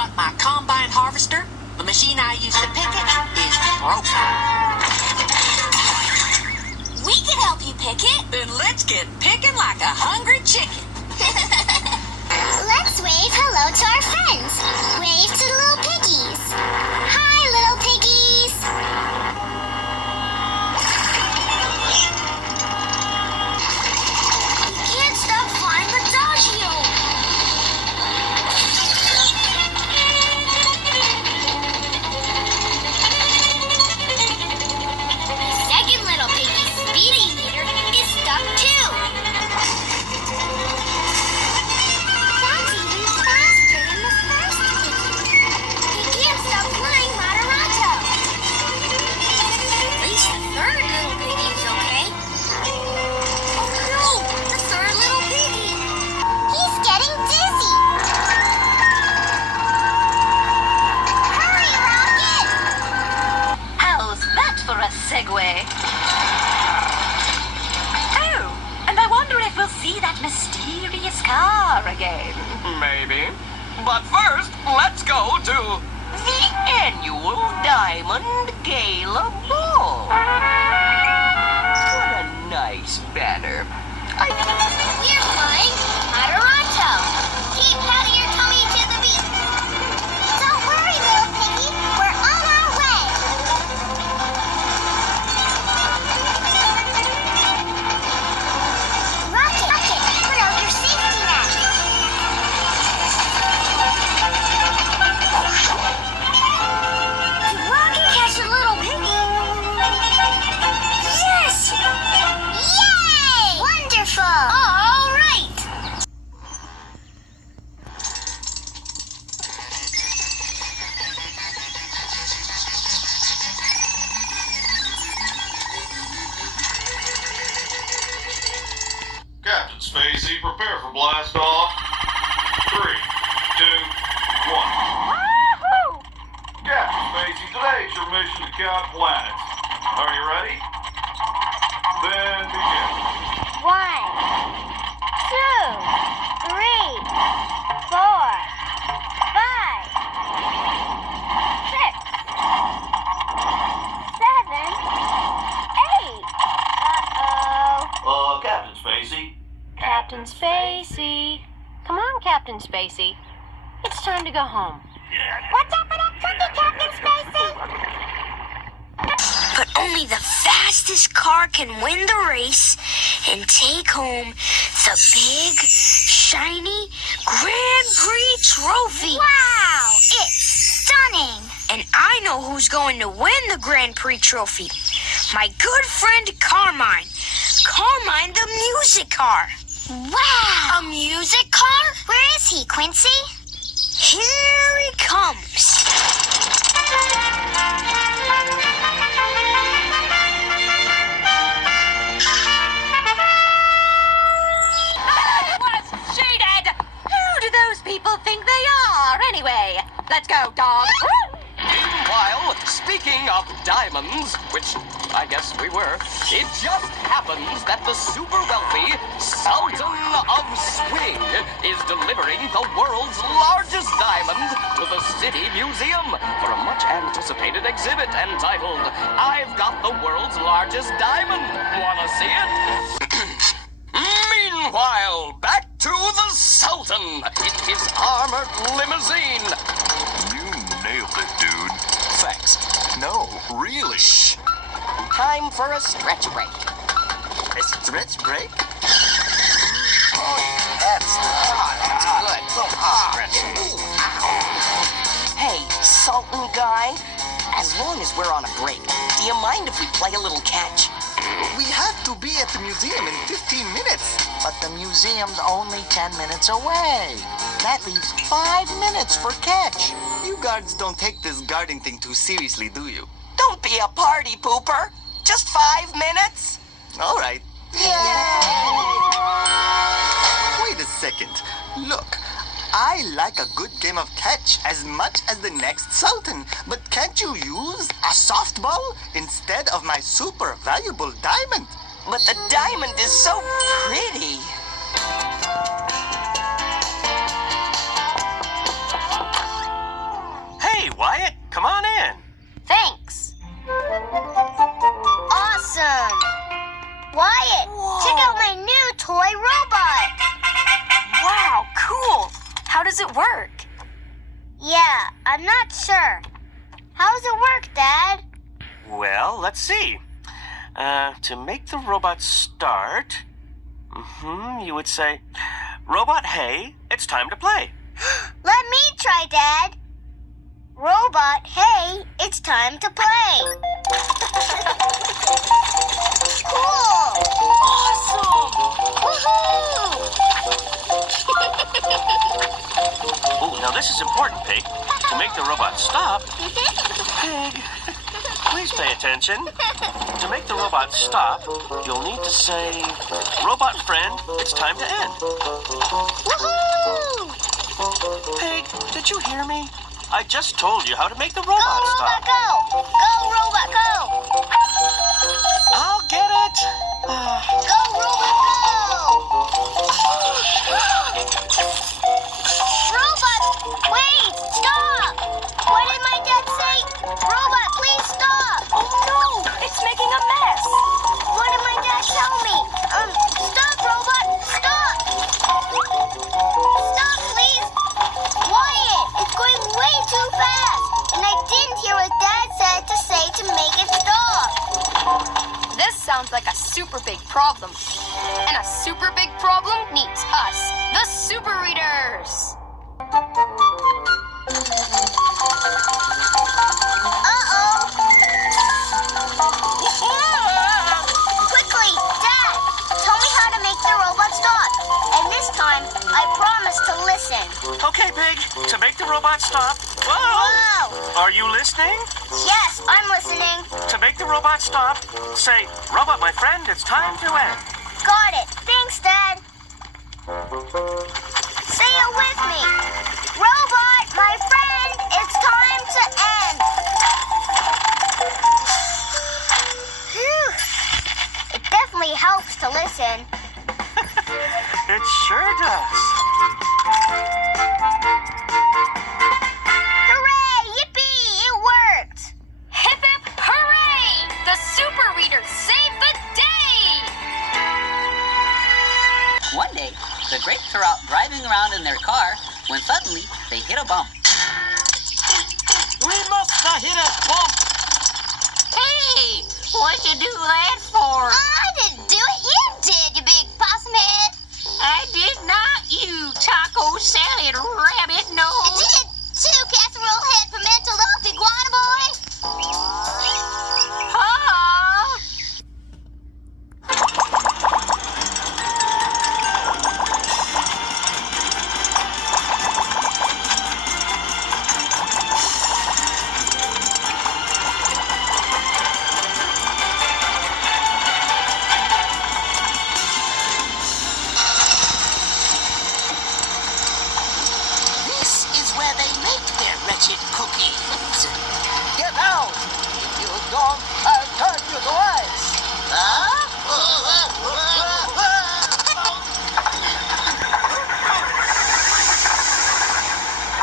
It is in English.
but my combine harvester, the machine I use to pick it, is broken. We can help you pick it. Then let's get picking like a hungry chicken. Let's wave hello to our friends. Wave to the little piggies. Hi, little piggies. You can't stop flying Adagio. The second little piggy's speedy meter is stuck too. That's even faster than the first piggy. He can't stop flying Moderato. At least the third little piggy is okay. Oh no, the third little piggy. He's getting dizzy. Hurry, Rocket! How's that for a segue? Oh, and I wonder if we'll see that mysterious car again. Maybe. But first, let's go to the annual Diamond Gala Ball. What a nice banner. We're flying Moderato. Keep patting your tummy to the beat. Don't worry, little piggy. We're on our way. Rocket, put out your safety net. Did Rocket catch a little piggy? Yes! Yay! Wonderful! All right! Captain Spacey, prepare for blast off. 3, 2, 1. Wahoo! Captain Spacey, today's your mission to count planets. Are you ready? Then begin. 1, 2, 3, 4, 5, 6, 7, 8. Uh-oh. Captain Spacey. Captain Spacey. Come on, Captain Spacey. It's time to go home. What's up with that cookie, Captain Spacey? But only the fastest car can win the race and take home the big, shiny Grand Prix trophy. Wow, it's stunning. And I know who's going to win the Grand Prix trophy. My good friend Carmine. Carmine the music car. Wow. A music car? Where is he, Quincy? Here he comes. What's she dead? Who do those people think they are, anyway? Let's go, dog. Meanwhile, speaking of diamonds, which I guess we were, it just happens that the super wealthy Sultan of Swing is delivering the world's largest diamond to the City Museum for a much anticipated exhibit entitled, I've Got the World's Largest Diamond. Wanna see it? Meanwhile, back to the Sultan in his armored limousine. You nailed it, dude. Thanks. No, really. Shh. Time for a stretch break. A stretch break? That's good. Hey, Sultan guy, as long as we're on a break, do you mind if we play a little catch? We have to be at the museum in 15 minutes. But the museum's only 10 minutes away. That leaves 5 minutes for catch. You guards don't take this guarding thing too seriously, do you? Don't be a party pooper. Just 5 minutes. All right. Wait a second. Look, I like a good game of catch as much as the next Sultan, but can't you use a softball instead of my super valuable diamond? But the diamond is so pretty. does it work? Yeah, I'm not sure. How does it work, Dad? Well, let's see. To make the robot start, you would say, Robot, hey, it's time to play. Let me try, Dad. Robot, hey, it's time to play. Cool! Awesome! Woohoo! Oh, now this is important, Pig. To make the robot stop, Pig, please pay attention. To make the robot stop, you'll need to say, Robot friend, it's time to end. Woohoo! Pig, did you hear me? I just told you how to make the Go, robot Robot, stop. go! Go, Robot, go! I'll get it. Go, Robot, go! Robot, wait! Stop! What did my dad say? Robot, please stop! Oh no! It's making a mess! What did my dad tell me? Stop, Robot! Stop! Stop, please! Quiet! It's going way too fast! And I didn't hear what Dad said to say to make it stop! This sounds like a super big problem. And a super big problem needs us, the Super Readers! Uh-oh! Quickly, Dad! Tell me how to make the robot stop. And this time, I promise to listen. Okay, Pig, to make the robot stop. Whoa! Whoa! Are you listening? Yes, I'm listening. To make the robot stop, say, Robot, my friend, it's time to end. Got it. Thanks, Dad. Say it with me. Robot, my friend, it's time to end. Phew. It definitely helps to listen. It sure does. Hooray! Yippee! It worked! Hip hip hooray! The Super Readers saved the day! One day, the Grapes are out driving around in their car when suddenly they hit a bump. We must have hit a bump. Hey, what'd you do that for? I didn't do it. You did, you big possum head. I did not, you taco salad rabbit.